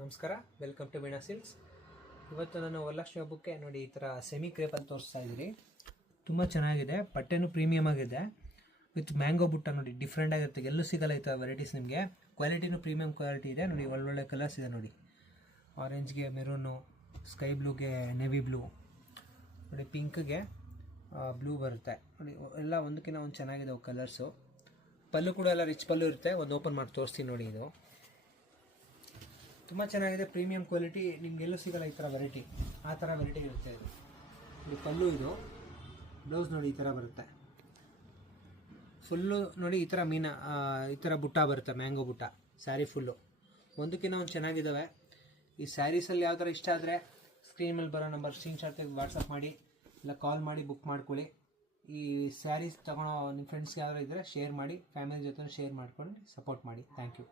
ನಮಸ್ಕಾರ, welcome to Veena silks. ಇವತ್ತು ನಾನು ವರಲಕ್ಷ್ಮಿ ಹಬ್ಬಕ್ಕೆ ನೋಡಿ ಈ ಥರ ಸೆಮಿ ಕ್ರೇಪಲ್ಲಿ ತೋರಿಸ್ತಾ ಇದ್ದೀನಿ. ತುಂಬ ಚೆನ್ನಾಗಿದೆ, ಬಟ್ಟೆನೂ ಪ್ರೀಮಿಯಮ್ ಆಗಿದೆ. ವಿತ್ ಮ್ಯಾಂಗೋ ಬುಟ್ಟ ನೋಡಿ, ಡಿಫ್ರೆಂಟ್ ಆಗಿರುತ್ತೆ, ಎಲ್ಲೂ ಸಿಗಲ್ಲ ಈ ಥರ ವೆರೈಟೀಸ್ ನಿಮಗೆ. ಕ್ವಾಲಿಟಿನೂ ಪ್ರೀಮಿಯಮ್ ಕ್ವಾಲಿಟಿ ಇದೆ ನೋಡಿ. ಒಳ್ಳೊಳ್ಳೆ ಕಲರ್ಸ್ ಇದೆ ನೋಡಿ. ಆರೆಂಜ್ಗೆ ಮೆರೂನು, ಸ್ಕೈ ಬ್ಲೂಗೆ ನೆವಿ ಬ್ಲೂ ನೋಡಿ, ಪಿಂಕ್ಗೆ ಬ್ಲೂ ಬರುತ್ತೆ ನೋಡಿ. ಎಲ್ಲ ಒಂದಕ್ಕಿಂತ ಒಂದು ಚೆನ್ನಾಗಿದೆ ಕಲರ್ಸು. ಪಲ್ಲು ಕೂಡ ಎಲ್ಲ ರಿಚ್ ಪಲ್ಲು ಇರುತ್ತೆ. ಒಂದು ಓಪನ್ ಮಾಡಿ ತೋರಿಸ್ತೀನಿ ನೋಡಿ. ಇದು ತುಂಬ ಚೆನ್ನಾಗಿದೆ, ಪ್ರೀಮಿಯಂ ಕ್ವಾಲಿಟಿ. ನಿಮಗೆಲ್ಲೂ ಸಿಗಲ್ಲ ಈ ಥರ ವೆರೈಟಿ. ಆ ಥರ ವೆರೈಟಿ ಇರುತ್ತೆ ಇದು. ಇದು ಪಲ್ಲು, ಇದು ಬ್ಲೌಸ್ ನೋಡಿ ಈ ಥರ ಬರುತ್ತೆ. ಫುಲ್ಲು ನೋಡಿ ಈ ಥರ ಈ ಥರ ಬುಟ್ಟ ಬರುತ್ತೆ, ಮ್ಯಾಂಗೋ ಬುಟ್ಟ. ಸ್ಯಾರಿ ಫುಲ್ಲು ಒಂದಕ್ಕಿಂತ ಒಂದು ಚೆನ್ನಾಗಿದ್ದಾವೆ. ಈ ಸ್ಯಾರೀಸಲ್ಲಿ ಯಾವ ಥರ ಇಷ್ಟ ಆದರೆ ಸ್ಕ್ರೀನ್ ಮೇಲೆ ಬರೋ ನಂಬರ್ ಸ್ಕ್ರೀನ್ಶಾಟ್ ತೆಗೆದು ವಾಟ್ಸಪ್ ಮಾಡಿ, ಇಲ್ಲ ಕಾಲ್ ಮಾಡಿ ಬುಕ್ ಮಾಡ್ಕೊಳ್ಳಿ. ಈ ಸ್ಯಾರೀಸ್ ತೊಗೊಳೋ ನಿಮ್ಮ ಫ್ರೆಂಡ್ಸ್ಗೆ ಯಾವ್ದಾರು ಇದ್ದರೆ ಶೇರ್ ಮಾಡಿ, ಫ್ಯಾಮಿಲಿ ಜೊತೆ ಶೇರ್ ಮಾಡ್ಕೊಂಡು ಸಪೋರ್ಟ್ ಮಾಡಿ. Thank you.